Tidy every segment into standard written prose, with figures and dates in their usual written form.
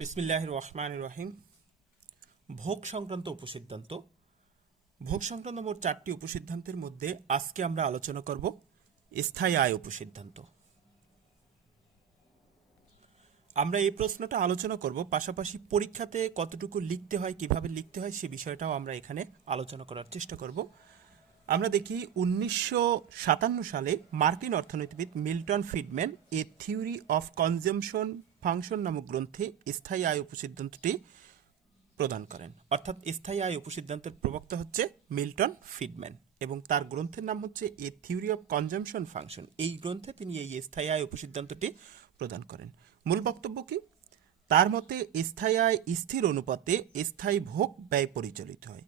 বিসমিল্লাহির রহমানির রহিম। ভোগ সংক্রান্ত উপসিদ্ধান্ত। ভোগ সংক্রান্ত মোট 4টি উপসিদ্ধান্তের মধ্যে আজকে আমরা আলোচনা করব স্থায়ী আয় উপসিদ্ধান্ত। আমরা এই প্রশ্নটা আলোচনা করব, পাশাপাশি পরীক্ষাতে কতটুকু লিখতে হয়, কিভাবে লিখতে হয় সে বিষয়টাও আমরা এখানে আলোচনা করার চেষ্টা করব। আমরা দেখি 1957 সালে মার্কিন অর্থনীতিবিদ Milton Friedman A theory of consumption function নামক গ্রন্থে স্থায়ী আয় উপসিদ্ধান্তটি প্রদান করেন। অর্থাৎ স্থায়ী আয় উপসিদ্ধান্তের প্রবক্তা হচ্ছে মিল্টন ফ্রিডম্যান এবং তার গ্রন্থের নাম হচ্ছে এ থিওরি অফ কনজাম্পশন ফাংশন। এই গ্রন্থে তিনি এই স্থায়ী আয় উপসিদ্ধান্তটি প্রদান করেন। মূল বক্তব্য কি? তার মতে স্থায়ী আয় স্থির অনুপাতে স্থায়ী ভোগ ব্যয় পরিচালিত হয়।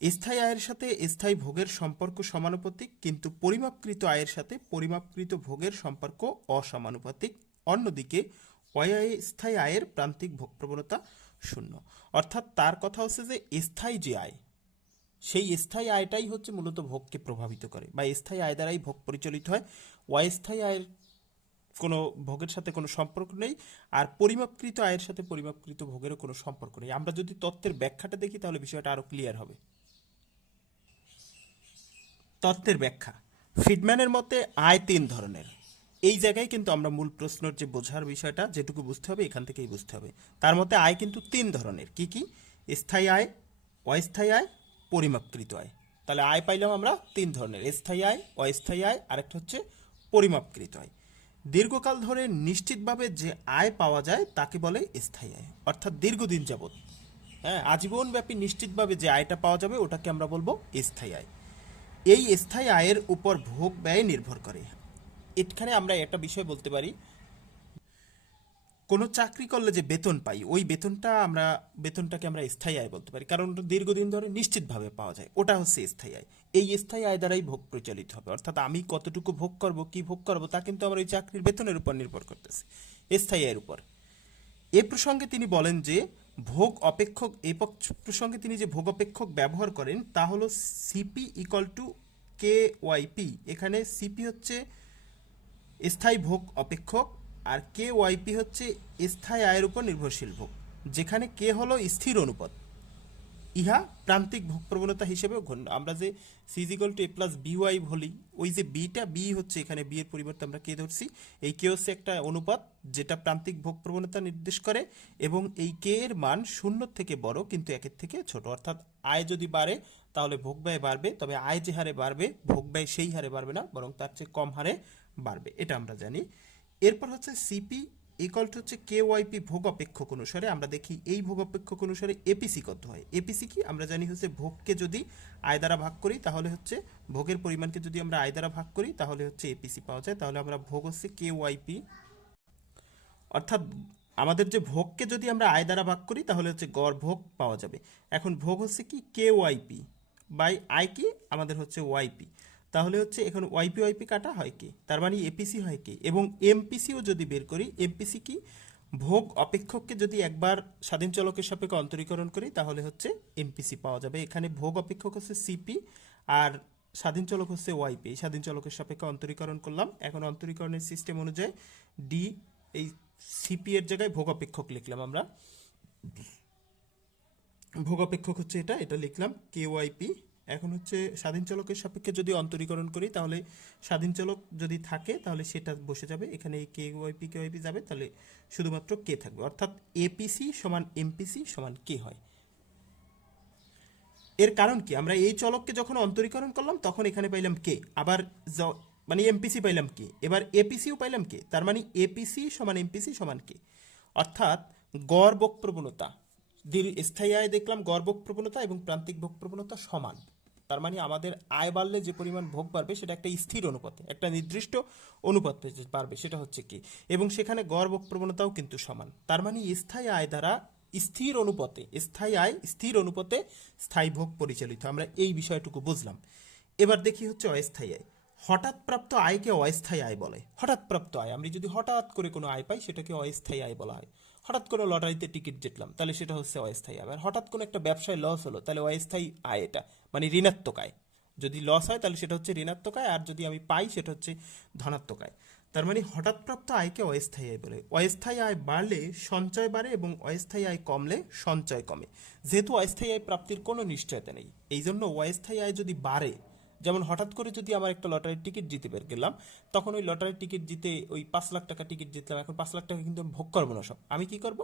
স্থায়ী আয়ের সাথে স্থায়ী ভোগের সম্পর্ক সমানুপাতিক, কিন্তু পরিমাপকৃত আয়ের সাথে পরিমাপকৃত ভোগের সম্পর্ক অসমানুপাতিক। অন্যদিকে অস্থায়ী আয়ের প্রান্তিক ভোগ প্রবণতা শূন্য। অর্থাৎ তার কথা হচ্ছে যে স্থায়ী যে আয়, সেই স্থায়ী আয়টাই হচ্ছে মূলত ভোগকে প্রভাবিত করে, বা স্থায়ী আয় দ্বারাই ভোগ পরিচালিত হয়। অস্থায়ী আয়ের কোনো ভোগের সাথে কোনো সম্পর্ক নেই, আর পরিমাপকৃত আয়ের সাথে পরিমাপকৃত ভোগেরও কোনো সম্পর্ক নেই। আমরা যদি তত্ত্বের ব্যাখ্যাটা দেখি তাহলে বিষয়টা আরো ক্লিয়ার হবে। তত্ত্বের ব্যাখ্যা। ফ্রিডম্যানের মতে আয় 3 ধরনের। এই জায়গায় কিন্তু আমরা মূল প্রশ্নের যে বোঝার বিষয়টা যেটুকু বুঝতে হবে এখান থেকেই বুঝতে হবে। তার মতে আয় কিন্তু 3 ধরনের। কি কি? স্থায়ী আয়, অস্থায়ী আয়, পরিমাপকৃত আয়। তাহলে আয় পাইলাম আমরা 3 ধরনের: স্থায়ী আয়, অস্থায়ী আয়, আরেকটা হচ্ছে পরিমাপকৃত আয়। দীর্ঘকাল ধরে নিশ্চিতভাবে যে আয় পাওয়া যায় তাকে বলে স্থায়ী আয়, অর্থাৎ দীর্ঘদিন যাবত, আজীবনব্যাপী নিশ্চিতভাবে যে আয়টা পাওয়া যাবে ওটাকে আমরা বলবো স্থায়ী আয়। এই স্থায়ী আয়ের উপর ভোগ ব্যয় নির্ভর করে। এখানে আমরা একটা বিষয় বলতে পারি, কোনো চাকরি করলে যে বেতন পাই ওই বেতনটাকে আমরা স্থায়ী আয় বলতে পারি, কারণ ওটা দীর্ঘদিন ধরে নিশ্চিতভাবে পাওয়া যায়, ওটা হচ্ছে স্থায়ী আয়। এই স্থায়ী আয় দ্বারাই ভোগ পরিচালিত হবে। অর্থাৎ আমি কতটুকু ভোগ করব, কি ভোগ করব, তা কিন্তু আমার ওই চাকরির বেতনের উপর নির্ভর করতেছে, স্থায়ী আয়ের উপর। এ প্রসঙ্গে তিনি বলেন যে ভোগ অপেক্ষক, এই প্রসঙ্গে তিনি যে ভোগ অপেক্ষক ব্যবহার করেন তা হলো CP equal to K YP. এখানে সিপি হচ্ছে স্থায়ী ভোগ অপেক্ষক, আর কে ওয়াইপি হচ্ছে স্থায়ী আয়ের উপর নির্ভরশীল ভোগ, যেখানে কে হলো স্থির অনুপাত। ইহা প্রান্তিক ভোগ প্রবণতা হিসেবে গণ্য। আমরা যে সিজিকল two A plus B Y বলি, ওই যে বিটা, বি হচ্ছে এখানে বি এর পরিবর্তে আমরা কে ধরছি। এই কে হচ্ছে একটা অনুপাত যেটা প্রান্তিক ভোগ প্রবণতা নির্দেশ করে, এবং এই কে এর মান 0 থেকে বড় কিন্তু 1 থেকে ছোট। অর্থাৎ আয় যদি বাড়ে তাহলে ভোগ ব্যয় বাড়বে, তবে আয় যে হারে বাড়বে ভোগ ব্যয় সেই হারে বাড়বে না, বরং তার চেয়ে কম হারে বাড়বে, এটা আমরা জানি। এরপর হচ্ছে সিপি ইকুয়াল টু হচ্ছে কে ওয়াইপি ভোগ অপেক্ষক অনুসারে। আমরা দেখি এই ভোগ অপেক্ষক অনুসারে এপিসি কত হয়। এপিসি কি? আমরা জানি হচ্ছে ভোগকে যদি আয় দ্বারা ভাগ করি তাহলে হচ্ছে ভোগের পরিমাণকে যদি আমরা আয় দ্বারা ভাগ করি তাহলে হচ্ছে এপিসি পাওয়া যায়। তাহলে আমরা ভোগ হচ্ছে কে ওয়াইপি, অর্থাৎ আমাদের যে ভোগকে যদি আমরা আয় দ্বারা ভাগ করি তাহলে হচ্ছে গড় ভোগ পাওয়া যাবে। এখন ভোগ হচ্ছে কি? কে ওয়াইপি বাই আয় কি? আমাদের হচ্ছে ওয়াইপি। তাহলে হচ্ছে এখন ওয়াইপি ওয়াইপি কাটা হয় কি, তার মানে এপিসি হয় কি, এবং এমপিসিও যদি বের করি, এমপিসি কি? ভোগ অপেক্ষককে যদি একবার স্বাধীন চলকের সাপেক্ষে অন্তরীকরণ করি তাহলে হচ্ছে এমপিসি পাওয়া যাবে। এখানে ভোগ অপেক্ষক হচ্ছে সিপি আর স্বাধীন চলক হচ্ছে ওয়াইপি। স্বাধীন চলকের সাপেক্ষে অন্তরীকরণ করলাম। এখন অন্তরীকরণের সিস্টেম অনুযায়ী ডি, এই সিপি এর জায়গায় ভোগ অপেক্ষক লিখলাম আমরা। ভোগ অপেক্ষক হচ্ছে এটা, এটা লিখলাম কে ওয়াইপি। এখন হচ্ছে স্বাধীন চলকের সাপেক্ষে যদি অন্তরীকরণ করি তাহলে স্বাধীন চলক যদি থাকে তাহলে সেটা বসে যাবে এখানে, এই কে ওয়াইপি যাবে, তাহলে শুধুমাত্র কে থাকবে। অর্থাৎ এপিসি সমান এমপিসি সমান কে হয়। এর কারণ কি? আমরা এই চলককে যখন অন্তরীকরণ করলাম তখন এখানে পাইলাম কে, আবার মানে এমপিসি পাইলাম কে, এবার এপিসিও পাইলাম কে, তার মানে এপিসি সমান এমপিসি সমান কে। অর্থাৎ গড় ভোগ প্রবণতা, স্থায়ী আয় দেখলাম গড় ভোগ প্রবণতা এবং প্রান্তিক ভোগ প্রবণতা সমান। তার মানে আমাদের আয় বাড়লে যে পরিমাণ ভোগ বাড়বে সেটা একটা স্থির অনুপাতে, একটা নির্দিষ্ট অনুপাতে বাড়বে, সেটা হচ্ছে কি, এবং সেখানে গড় ভোগ প্রবণতাও কিন্তু সমান। তার মানে স্থায়ী আয় দ্বারা স্থির অনুপাতে, স্থায়ী আয় স্থির অনুপাতে স্থায়ী ভোগ পরিচালিত। আমরা এই বিষয়টুকু বুঝলাম। এবার দেখি হচ্ছে অস্থায়ী আয়। হঠাৎ প্রাপ্ত আয়কে অস্থায়ী আয় বলে। হঠাৎ প্রাপ্ত আয়, আমি যদি হঠাৎ করে কোনো আয় পাই সেটাকে অস্থায়ী আয় বলা হয়। হঠাৎ কোনো লটারিতে টিকিট জিতলাম তাহলে সেটা হচ্ছে অস্থায়ী আয়। আর হঠাৎ কোনো একটা ব্যবসায় লস হলো তাহলে অস্থায়ী আয়, এটা মানে ঋণাত্মক আয়। যদি লস হয় তাহলে সেটা হচ্ছে ঋণাত্মক আয়, আর যদি আমি পাই সেটা হচ্ছে ধনাত্মক আয়। তার মানে হঠাৎ প্রাপ্ত আয়কে অস্থায়ী আয় বলে। অস্থায়ী আয় বাড়লে সঞ্চয় বাড়ে এবং অস্থায়ী আয় কমলে সঞ্চয় কমে। যেহেতু অস্থায়ী আয় প্রাপ্তির কোনো নিশ্চয়তা নেই, এই জন্য অস্থায়ী আয় যদি বাড়ে, যেমন হঠাৎ করে যদি আমার একটা লটারির টিকিট জিতে বের গেলাম, তখন ওই লটারির টিকিট জিতে ওই 5 লাখ টাকা টিকিট জিতলাম, এখন 5 লাখ টাকা কিন্তু আমি ভোগ করবো না সব। আমি কি করব,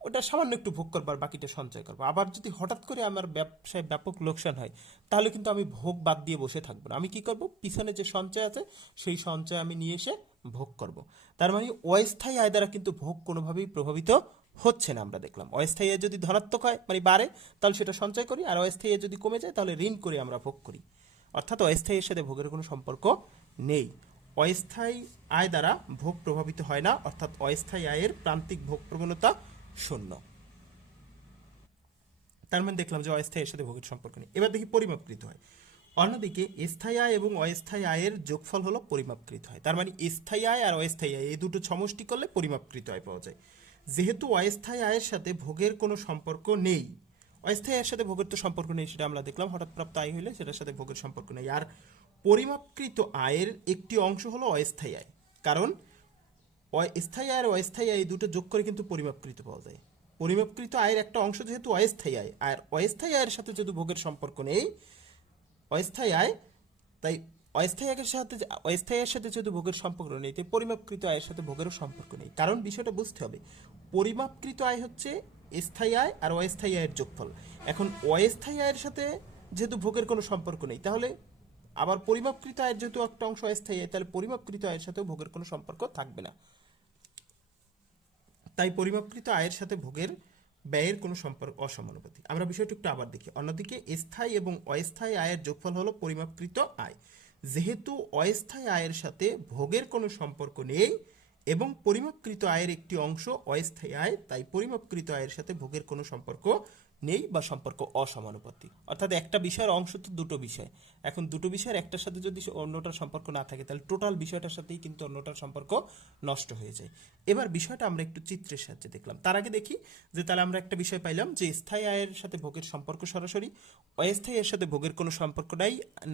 ওটা সামান্য একটু ভোগ করবো আর বাকিটা সঞ্চয় করবো। আবার যদি হঠাৎ করে আমার ব্যবসায় ব্যাপক লোকসান হয়, তাহলে কিন্তু আমি ভোগ বাদ দিয়ে বসে থাকবো না। আমি কি করব, পিছনে যে সঞ্চয় আছে সেই সঞ্চয় আমি নিয়ে এসে ভোগ করব। তার মানে অস্থায়ী আয় দ্বারা কিন্তু ভোগ কোনোভাবেই প্রভাবিত হচ্ছে না। আমরা দেখলাম অস্থায়ী আয় যদি ধনাত্মক হয় মানে বাড়ে, তাহলে সেটা সঞ্চয় করি, আর অস্থায়ী আয় যদি কমে যায় তাহলে ঋণ করে আমরা ভোগ করি। অর্থাৎ অস্থায়ীর সাথে ভোগের কোনো সম্পর্ক নেই। অস্থায়ী আয় দ্বারা ভোগ প্রভাবিত হয় না, অর্থাৎ অস্থায়ী আয়ের প্রান্তিক ভোগ প্রবণতা শূন্য। তার মানে দেখলাম যে অস্থায়ী আয়ের সাথে ভোগের সম্পর্ক নেই। এবার দেখি পরিমাপকৃত হয়। অন্যদিকে স্থায়ী আয় এবং অস্থায়ী আয়ের যোগফল হলো পরিমাপকৃত হয়। তার মানে স্থায়ী আয় আর অস্থায়ী আয় এই দুটো সমষ্টি করলে পরিমাপকৃত আয় পাওয়া যায়। যেহেতু অস্থায়ী আয়ের সাথে ভোগের কোনো সম্পর্ক নেই, অস্থায়ী আয়ের সাথে ভোগের তো সম্পর্ক নেই, সেটা আমরা দেখলাম, হঠাৎ প্রাপ্ত আয় হলে সেটার সাথে ভোগের সম্পর্ক নেই। আর পরিমাপকৃত আয়ের একটি অংশ হলো অস্থায়ী আয়, কারণ স্থায়ী আয় আর অস্থায়ী আয় এই দুটো যোগ করে কিন্তু পরিমাপকৃত পাওয়া যায়। পরিমাপকৃত আয়ের একটা অংশ যেহেতু অস্থায়ী আয়, আর অস্থায়ী আয়ের সাথে যদি ভোগের সম্পর্ক নেই, অস্থায়ী আয়, তাই অস্থায়ী আয়ের সাথে যদি ভোগের সম্পর্ক নেই, তাই পরিমাপকৃত আয়ের সাথে ভোগেরও সম্পর্ক নেই। কারণ বিষয়টা বুঝতে হবে, পরিমাপকৃত আয় হচ্ছে স্থায়ী আয় আর অস্থায়ী আয়ের যোগফল। এখন অস্থায়ী আয়ের সাথে যেহেতু ভোগের কোনো সম্পর্ক নেই, তাহলে আবার পরিমাপকৃত আয়ের যেহেতু একটা অংশ অস্থায়ী আয়, তাহলে পরিমাপকৃত আয়ের সাথেও ভোগের কোনো সম্পর্ক থাকবে না। তাই পরিমাপকৃত আয়ের সাথে ভোগের ব্যয়ের কোনো সম্পর্ক অসমানুপাতিক। আমরা বিষয়টা একটু আবার দেখি। অন্যদিকে স্থায়ী এবং অস্থায়ী আয়ের যোগফল হলো পরিমাপকৃত আয়। যেহেতু অস্থায়ী আয়ের সাথে ভোগের কোনো সম্পর্ক নেই এবং পরিমাপকৃত আয়ের একটি অংশ অস্থায়ী আয়, তাই পরিমাপকৃত আয়ের সাথে ভোগের কোনো সম্পর্ক নেই বা সম্পর্ক অসমানুপাতিক। অর্থাৎ একটা বিষয়ের অংশ তো দুটো বিষয়, এখন দুটো বিষয়ের একটার সাথে যদি অন্যটার সম্পর্ক না থাকে, তাহলে টোটাল বিষয়টার সাথেই কিন্তু অন্যটার সম্পর্ক নষ্ট হয়ে যায়। এবার বিষয়টা আমরা একটু চিত্রের সাহায্যে দেখলাম। তার আগে দেখি যে তাহলে আমরা একটা বিষয় পাইলাম যে স্থায়ী আয়ের সাথে ভোগের সম্পর্ক সরাসরি, অস্থায়ী এর সাথে ভোগের কোনো সম্পর্ক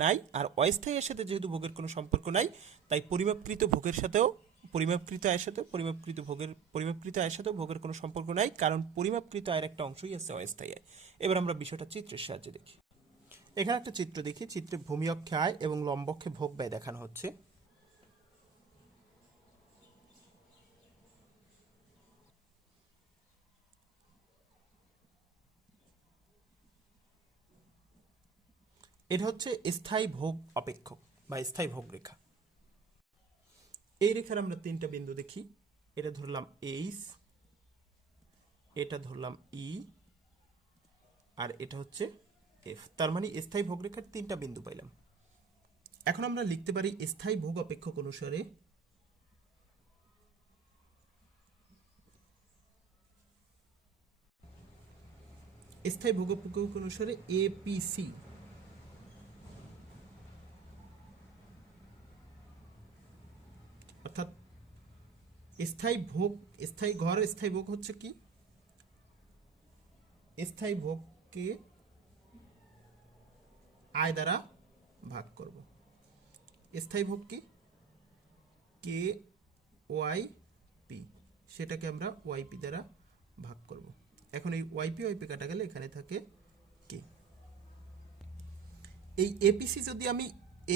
নাই। আর অস্থায়ী এর সাথে যেহেতু ভোগের কোনো সম্পর্ক নাই, তাই পরিমাপকৃত ভোগের সাথেও পরিমাপকৃত আয়ের সাথে পরিমাপকৃত আয়ের সাথেও ভোগের কোনো সম্পর্ক নাই, কারণ পরিমাপকৃত আয়ের একটা অংশই আছে অস্থায়ী আয়। এবার আমরা বিষয়টা চিত্রের সাহায্যে দেখি। এখানে একটা চিত্র দেখি। চিত্রে ভূমি অক্ষে আয় এবং লম্ব অক্ষে ভোগ ব্যয় দেখানো হচ্ছে। এটা হচ্ছে স্থায়ী ভোগ অপেক্ষক বা স্থায়ী ভোগ রেখা। এই রেখার আমরা তিনটা বিন্দু দেখি। এটা ধরলাম এইচ, এটা ধরলাম ই, আর এটা হচ্ছে এফ। তার মানে স্থায়ী ভোগ রেখার তিনটা বিন্দু পাইলাম। এখন আমরা লিখতে পারি স্থায়ী ভোগ অপেক্ষক অনুসারে স্থায়ী ভোগ অপেক্ষক অনুসারে এপিসি, অর্থাৎ স্থায়ী ভোগ, স্থায়ী ঘর, স্থায়ী ভোগ হচ্ছে কি, স্থায়ী ভোগকে আয় দ্বারা ভাগ করব। স্থায়ী ভোগ কি, কে ওয়াই পি, সেটাকে আমরা ওয়াইপি দ্বারা ভাগ করব। এখন এই ওয়াইপি কাটা গেলে এখানে থাকে কে। এই এপিসি যদি আমি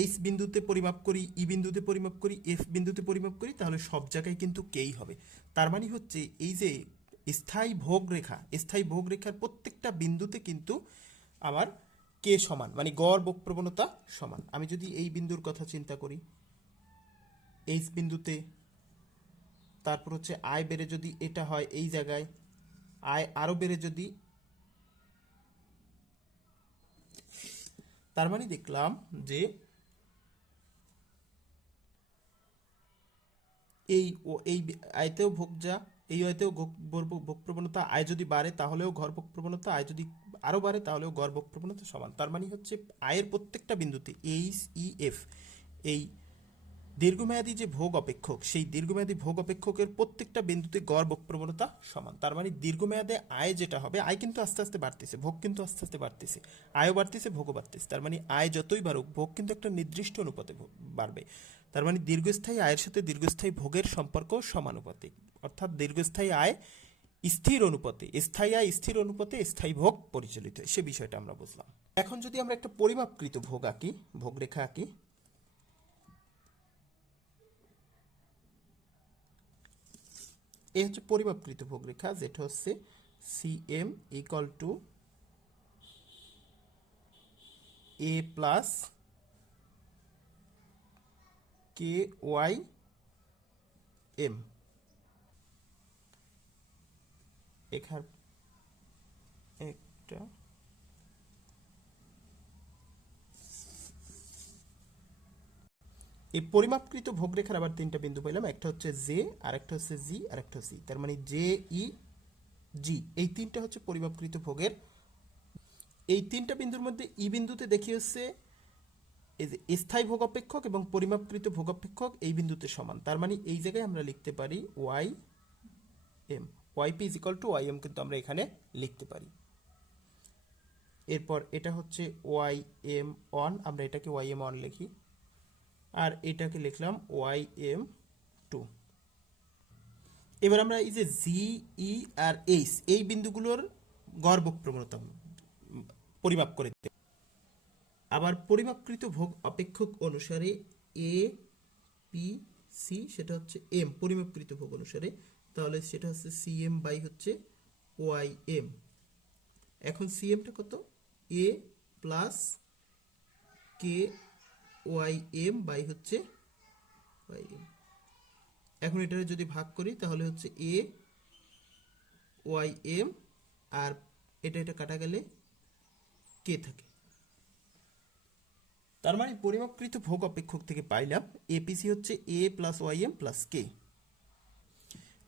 এইচ বিন্দুতে পরিমাপ করি, ই বিন্দুতে পরিমাপ করি, এফ বিন্দুতে পরিমাপ করি, তাহলে সব জায়গায় কিন্তু কেই হবে। তার মানে হচ্ছে এই যে স্থায়ী ভোগ রেখা, স্থায়ী ভোগ রেখার প্রত্যেকটা বিন্দুতে কিন্তু আমার কে সমান, মানে গড় ভোগ প্রবণতা সমান। আমি যদি এই বিন্দুর কথা চিন্তা করি, এইচ বিন্দুতে, তারপর হচ্ছে আয় বেড়ে যদি এটা হয় এই জায়গায়, আয় আরো বেড়ে যদি, তার মানে দেখলাম যে এই আয়তেও ভোগ যা, এই আয়তেও ভোগ প্রবণতা, আয় যদি বাড়ে তাহলেও ঘর ভোগ প্রবণতা, আয় যদি আরো বাড়ে তাহলেও গড় ভোগ প্রবণতা সমান। তার মানে হচ্ছে আয়ের প্রত্যেকটা বিন্দুতে এইচ ই এফ, এই দীর্ঘমেয়াদী যে ভোগ অপেক্ষক, সেই দীর্ঘমেয়াদী ভোগ অপেক্ষকের প্রত্যেকটা বিন্দুতে গড় ভোগ প্রবণতা সমান। তার মানে দীর্ঘমেয়াদে আয় যেটা হবে, আয় কিন্তু আস্তে আস্তে বাড়তেছে, ভোগ কিন্তু আস্তে আস্তে বাড়তেছে, আয়ও বাড়তেছে, ভোগও বাড়তেছে। তার মানে আয় যতই বাড়ুক, ভোগ কিন্তু একটা নির্দিষ্ট অনুপাতে বাড়বে। তার মানে দীর্ঘস্থায়ী আয়ের সাথে দীর্ঘস্থায়ী ভোগের সম্পর্ক সমানুপাতিক, অর্থাৎ দীর্ঘস্থায়ী আয় স্থির অনুপাতে, স্থায়ী আয় স্থির অনুপাতে স্থায়ী ভোগ পরিচালিত হয়, সে বিষয়টা আমরা বুঝলাম। এখন যদি আমরা একটা পরিমাপকৃত ভোগ আঁকি, ভোগ রেখা আঁকি, এই হচ্ছে পরিমাপকৃত ভোগ রেখা, যেটা হচ্ছে CM equal to A plus K Y M. এখানে একটা এই পরিমাপকৃত ভোগ রেখার আবার তিনটা বিন্দু পেলাম, একটা হচ্ছে জে, আর একটা হচ্ছে জি, আর একটা সি। তার মানে জে, ই, জি, এই তিনটা হচ্ছে পরিমাপকৃত ভোগের। এই তিনটা বিন্দুর মধ্যে ই বিন্দুতে দেখি হচ্ছে এই যে স্থায়ী ভোগ অপেক্ষক এবং পরিমাপকৃত ভোগ অপেক্ষক এই বিন্দুতে সমান। তার মানে এই জায়গায় আমরা লিখতে পারি Y M, YP is equal to Y M, কিন্তু আমরা এখানে লিখতে পারি। এরপর এটা হচ্ছে ওয়াই এম অন, আমরা এটাকে ওয়াই এম অন লিখি, আর এটাকে লিখলাম ওয়াই এম টু। এবার আমরা এই যে জি, ই আর এইচ এই বিন্দুগুলোর গড় ভোগ প্রবণতা পরিমাপ করে দিতে। আবার পরিমাপকৃত ভোগ অপেক্ষক অনুসারে এ পি সি সেটা হচ্ছে এম, পরিমাপকৃত ভোগ অনুসারে, তাহলে সেটা হচ্ছে সিএম বাই হচ্ছে ওয়াই এম। এখন সিএমটা কত? A plus K Y M by হচ্ছে ওয়াই এম। এখন এটা যদি ভাগ করি তাহলে হচ্ছে এ ওয়াই এম, আর এটা কাটা গেলে কে থাকে। তার মানে পরিমাপকৃত ভোগ অপেক্ষক থেকে পাইলাম এপিসি হচ্ছে এ প্লাস ওয়াই এম প্লাস কে।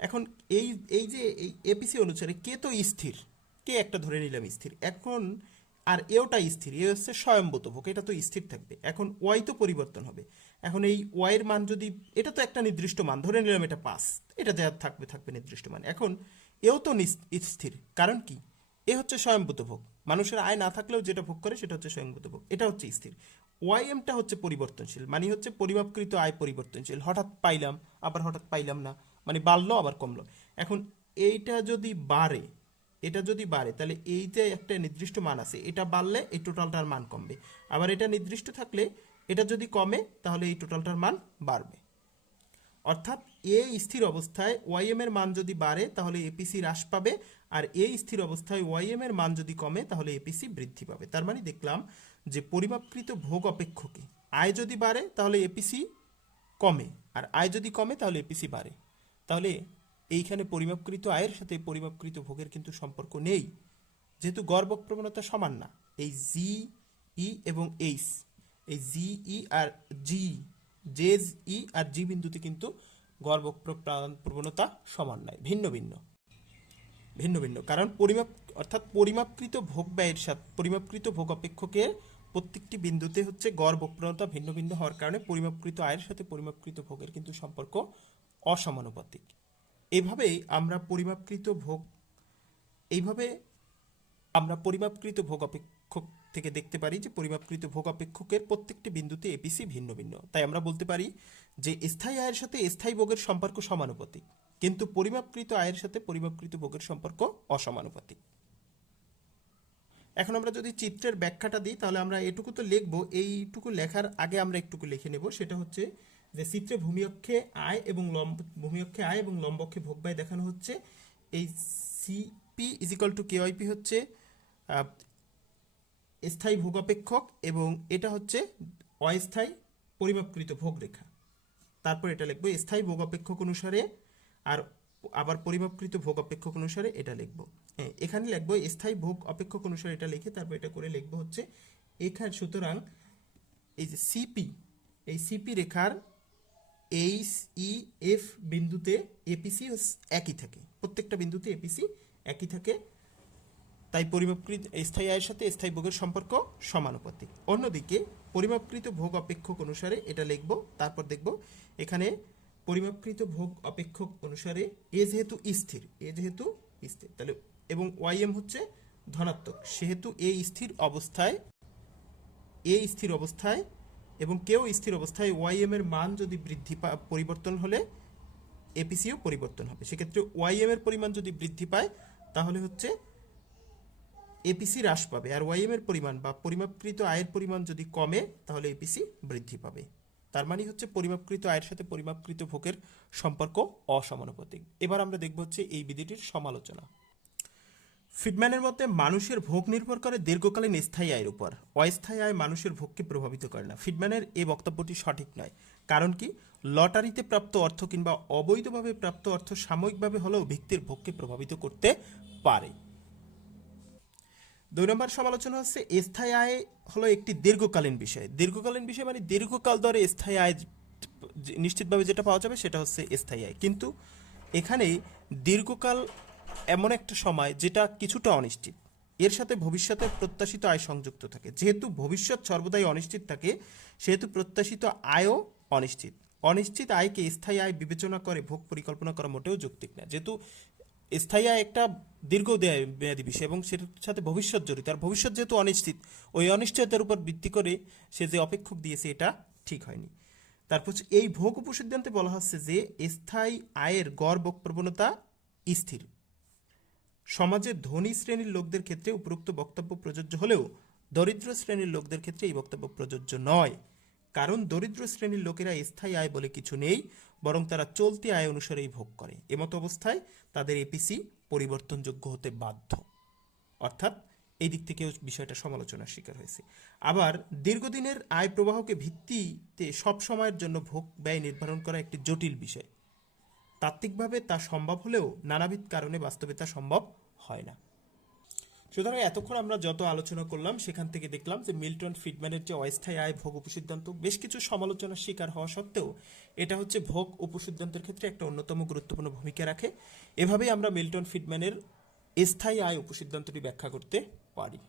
এখন এই এই যে এই এপিসি অনুসারে কে তো স্থির, কে একটা ধরে নিলাম স্থির। এখন আর এওটা স্থির, এ হচ্ছে স্বয়ম্ভূত ভোগ, এটা তো স্থির থাকবে। এখন ওয়াই তো পরিবর্তন হবে। এখন এই ওয়াই এর মান যদি, এটা তো একটা নির্দিষ্ট মান ধরে নিলাম, এটা 5, এটা যা থাকবে থাকবে নির্দিষ্ট মান। এখন এও তো স্থির, কারণ কি এ হচ্ছে স্বয়ংভূত ভোগ, মানুষের আয় না থাকলেও যেটা ভোগ করে সেটা হচ্ছে স্বয়ংভূত ভোগ, এটা হচ্ছে স্থির। ওয়াই এমটা হচ্ছে পরিবর্তনশীল, মানে হচ্ছে পরিমাপকৃত আয় পরিবর্তনশীল, হঠাৎ পাইলাম আবার হঠাৎ পাইলাম না, মানে বাড়লো আবার কমলো। এখন এইটা যদি বাড়ে, এটা যদি বাড়ে তাহলে এইটা একটা নির্দিষ্ট মান আছে, এটা বাড়লে এই টোটালটার মান কমবে। আবার এটা নির্দিষ্ট থাকলে এটা যদি কমে তাহলে এই টোটালটার মান বাড়বে। অর্থাৎ এ স্থির অবস্থায় ওয়াই এম এর মান যদি বাড়ে তাহলে এপিসি হ্রাস পাবে, আর এ স্থির অবস্থায় ওয়াই এম এর মান যদি কমে তাহলে এপিসি বৃদ্ধি পাবে। তার মানে দেখলাম যে পরিমাপকৃত ভোগ অপেক্ষকে আয় যদি বাড়ে তাহলে এপিসি কমে, আর আয় যদি কমে তাহলে এপিসি বাড়ে। তাহলে এইখানে পরিমাপকৃত আয়ের সাথে পরিমাপকৃত ভোগের কিন্তু সম্পর্ক নেই, যেহেতু গড় ভোগ প্রবণতা সমান না। এই জি, ই এবং এইচ, এই জি, ই আর জি, জে, ই আর জি বিন্দুতে কিন্তু গড় ভোগ প্রবণতা সমান নয়, ভিন্ন ভিন্ন ভিন্ন ভিন্ন। কারণ পরিমাপ, অর্থাৎ পরিমাপকৃত ভোগ ব্যয়ের সাথে পরিমাপকৃত ভোগ অপেক্ষকের প্রত্যেকটি বিন্দুতে হচ্ছে গড় ভোগ প্রবণতা ভিন্ন ভিন্ন হওয়ার কারণে পরিমাপকৃত আয়ের সাথে পরিমাপকৃত ভোগের কিন্তু সম্পর্ক অসমানুপাতিক। এইভাবেই আমরা পরিমাপকৃত ভোগ, এইভাবে আমরা পরিমাপকৃত ভোগ অপেক্ষক থেকে দেখতে পারি যে পরিমাপকৃত ভোগ অপেক্ষকের প্রত্যেকটি বিন্দুতে এপিসি ভিন্ন ভিন্ন। তাই আমরা বলতে পারি যে স্থায়ী আয়ের সাথে স্থায়ী ভোগের সম্পর্ক সমানুপাতিক, কিন্তু পরিমাপকৃত আয়ের সাথে পরিমাপকৃত ভোগের সম্পর্ক অসমানুপাতিক। এখন আমরা যদি চিত্রের ব্যাখ্যাটা দিই তাহলে আমরা এটুকু তো লিখবো, এইটুকু লেখার আগে আমরা একটুকু লিখে নেব। সেটা হচ্ছে যে চিত্রে ভূমি অক্ষে আয় এবং ভূমি অক্ষে আয় এবং লম্ব অক্ষে ভোগ ব্যয় দেখানো হচ্ছে। এই সিপি ইজ ইকুয়াল টু কেওয়াইপি হচ্ছে স্থায়ী ভোগ অপেক্ষক, এবং এটা হচ্ছে অস্থায়ী পরিমাপকৃত ভোগ রেখা। তারপর এটা লিখবো স্থায়ী ভোগ অপেক্ষক অনুসারে, আর আবার পরিমাপকৃত ভোগ অপেক্ষক অনুসারে এটা লিখবো। হ্যাঁ, এখানে লিখবো স্থায়ী ভোগ অপেক্ষক অনুসারে এটা লিখে তারপর এটা করে লিখবো হচ্ছে এখানে। সুতরাং এই যে সিপি, এই সিপি রেখার এইচ, ই, এফ বিন্দুতে এপিসি একই থাকে, প্রত্যেকটা বিন্দুতে এপিসি একই থাকে। তাই পরিমাপকৃত স্থায়ী আয়ের সাথে স্থায়ী ভোগের সম্পর্ক সমানুপাতিক। অন্যদিকে পরিমাপকৃত ভোগ অপেক্ষক অনুসারে এটা লিখব, তারপর দেখব এখানে পরিমাপকৃত ভোগ অপেক্ষক অনুসারে এ যেহেতু স্থির, এ যেহেতু স্থির তাহলে, এবং ওয়াই এম হচ্ছে ধনাত্মক, সেহেতু এ স্থির অবস্থায় এবং কেউ স্থির অবস্থায় ওয়াইএম এর মান যদি পরিবর্তন হলে এপিসিও পরিবর্তন হবে। সেক্ষেত্রে ওয়াইএম এর পরিমাণ যদি বৃদ্ধি পায় তাহলে হচ্ছে এপিসি হ্রাস পাবে, আর ওয়াইএম এর পরিমাণ বা পরিমাপকৃত আয়ের পরিমাণ যদি কমে তাহলে এপিসি বৃদ্ধি পাবে। তার মানে হচ্ছে পরিমাপকৃত আয়ের সাথে পরিমাপকৃত ভোগের সম্পর্ক অসমানুপাতিক। এবার আমরা দেখব হচ্ছে এই বিধিটির সমালোচনা। ফ্রিডম্যানের মতে মানুষের ভোগ নির্ভর করে দীর্ঘকালীন স্থায়ী আয়ের উপর, অস্থায়ী আয় মানুষের ভোগকে প্রভাবিত করে না। ফ্রিডম্যানের এই বক্তব্যটি সঠিক নয়। কারণ কি? লটারিতে প্রাপ্ত অর্থ কিংবা অবৈধভাবে প্রাপ্ত অর্থ সাময়িকভাবে হলেও ব্যক্তির ভোগকে প্রভাবিত করতে পারে। 2 নম্বর সমালোচনা হচ্ছে স্থায়ী আয় হলো একটি দীর্ঘকালীন বিষয়। দীর্ঘকালীন বিষয় মানে দীর্ঘকাল ধরে স্থায়ী আয় নিশ্চিতভাবে যেটা পাওয়া যাবে সেটা হচ্ছে স্থায়ী আয়। কিন্তু এখানে দীর্ঘকাল এমন একটা সময় যেটা কিছুটা অনিশ্চিত, এর সাথে ভবিষ্যতের প্রত্যাশিত আয় সংযুক্ত থাকে। যেহেতু ভবিষ্যৎ সর্বদাই অনিশ্চিত থাকে, সেহেতু প্রত্যাশিত আয়ও অনিশ্চিত। অনিশ্চিত আয়কে স্থায়ী আয় বিবেচনা করে ভোগ পরিকল্পনা করা মোটেও যৌক্তিক না। যেহেতু স্থায়ী আয় একটা দীর্ঘ মেয়াদী বিষয় এবং সেটার সাথে ভবিষ্যৎ জড়িত, আর ভবিষ্যৎ যেহেতু অনিশ্চিত, ওই অনিশ্চয়তার উপর ভিত্তি করে সে যে অপেক্ষক দিয়েছে এটা ঠিক হয়নি। তারপর হচ্ছে এই ভোগ উপসিদ্ধান্তে বলা হচ্ছে যে স্থায়ী আয়ের গড় ভোগ প্রবণতা স্থির। সমাজের ধনী শ্রেণীর লোকদের ক্ষেত্রে উপরোক্ত বক্তব্য প্রযোজ্য হলেও দরিদ্র শ্রেণীর লোকদের ক্ষেত্রে এই বক্তব্য প্রযোজ্য নয়। কারণ দরিদ্র শ্রেণীর লোকেরা স্থায়ী আয় বলে কিছু নেই, বরং তারা চলতি আয় অনুসারেই ভোগ করে। এমতো অবস্থায় তাদের এপিসি পরিবর্তনযোগ্য হতে বাধ্য। অর্থাৎ এই দিক থেকেও বিষয়টা সমালোচনার শিকার হয়েছে। আবার দীর্ঘদিনের আয় প্রবাহকে ভিত্তিতে সব সময়ের জন্য ভোগ ব্যয় নির্ধারণ করা একটি জটিল বিষয়। তাত্ত্বিকভাবে তা সম্ভব হলেও নানাবিধ কারণে বাস্তবে তা সম্ভব হয় না। সুতরাং এতক্ষণ আমরা যত আলোচনা করলাম সেখান থেকে দেখলাম যে মিল্টন ফ্রিডম্যানের যে অস্থায়ী আয় ভোগ উপসিদ্ধান্ত বেশ কিছু সমালোচনার শিকার হওয়া সত্ত্বেও এটা হচ্ছে ভোগ উপসিদ্ধান্তের ক্ষেত্রে একটা অন্যতম গুরুত্বপূর্ণ ভূমিকা রাখে। এভাবেই আমরা মিল্টন ফ্রিডম্যানের স্থায়ী আয় উপসিদ্ধান্তটি ব্যাখ্যা করতে পারি।